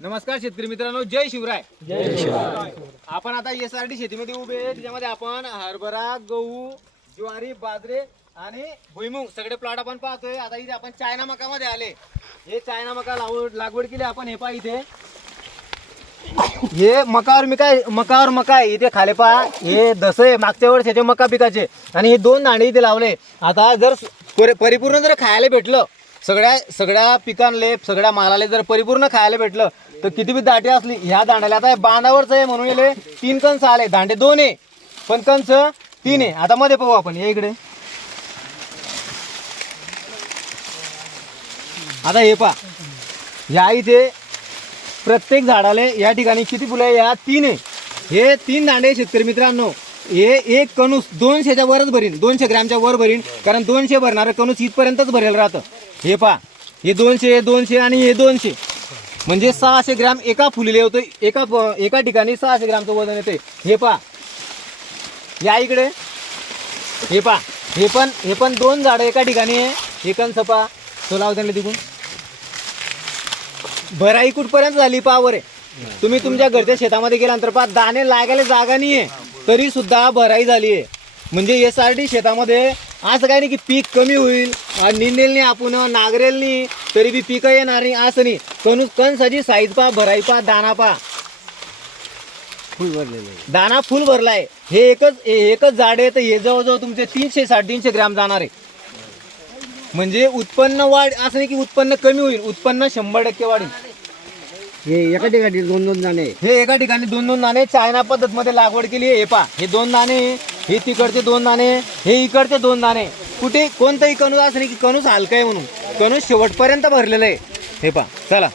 नमस्कार शेतकरी मित्रांनो, जय शिवराय. जय शिवराय. आपण आता SRD शेतीमध्ये उभे आहे. त्याच्यामध्ये आपण हरभरा, गहू, ज्वारी, बाजरे आणि भुईमुग सगळे प्लॉट आपण पाहतोय. आता इथे आपण चायना मकामध्ये आले. हे चायना मका लागवड केली आपण. हे पहा इथे हे मकावर मका आहे. इथे खाली पहा हे दसे मागच्या वर्षाचे मका पिकाचे आणि हे दोन दाणे इथे लावले. आता जर परिपूर्ण जर खायला भेटलं, सगळ्या पिकांले सगळ्या मालाले जर परिपूर्ण खायला भेटलं तर किती बी दाटे असली ह्या दांड्याला आता बांधावरच आहे म्हणून येले 3 कंस आले. दांडे 2 आहे पण कंस 3 आहे. आता मध्ये पाहू आपण या इकडे. आता हे पहा या इथे प्रत्येक झाडाले या ठिकाणी किती फुलं आहे? या 3 आहे. हे 3 दांडे शेतकरी मित्रांनो. हे एक कणूस 200च्या वरच भरीन, 200 ग्रॅमच्या वर भरीन, कारण 200 भरणारं कणूस इथपर्यंतच भरेल राहतं. हे पहा हे 200 आणि हे 200 म्हणजे 600 ग्रॅम एका फुलीले होतं. एका ठिकाणी 600 ग्रॅमचं वजन येते. हे पहा या इकडे. हे पहा हे पण 2 झाडं एका ठिकाणी आहे. हे कंस पहा तो लाव त्यांना तिकून. भराई कुठपर्यंत झाली पावर आहे. तुम्ही तुमच्या घरच्या शेतामध्ये गेल्यानंतर पहा दाणे लागायला जागा नाही आहे तरी सुद्धा भराई झाली आहे. म्हणजे SRD शेतामध्ये असं काही नाही की पीक कमी होईल, निंदेल नाही आपण नागरेल नाही तरी बी पीक येणार नाही असं नाही. कणसाची साईज पहा, भराई पहा, दाना पहा, फुल भरलेलं आहे. दाना फुल भरलाय. हे एकच झाड आहे तर हे जवळजवळ तुमचे 360-300 ग्रॅम जाणार आहे. म्हणजे उत्पन्न वाढ असं नाही की उत्पन्न कमी होईल, उत्पन्न 100% वाढेल. हे एका ठिकाणी 2-2 दाणे. हे एका ठिकाणी 2-2 दाणे चायना पद्धत मध्ये लागवड केली आहे. हे पहा हे 2 दाणे, हे तिकडचे 2 दाणे, हे इकडचे 2 दाणे. कुठे कोणताही कणूस असं नाही की कणूस हलका आहे म्हणून. कणूस शेवटपर्यंत भरलेलं आहे. हे पहा चला.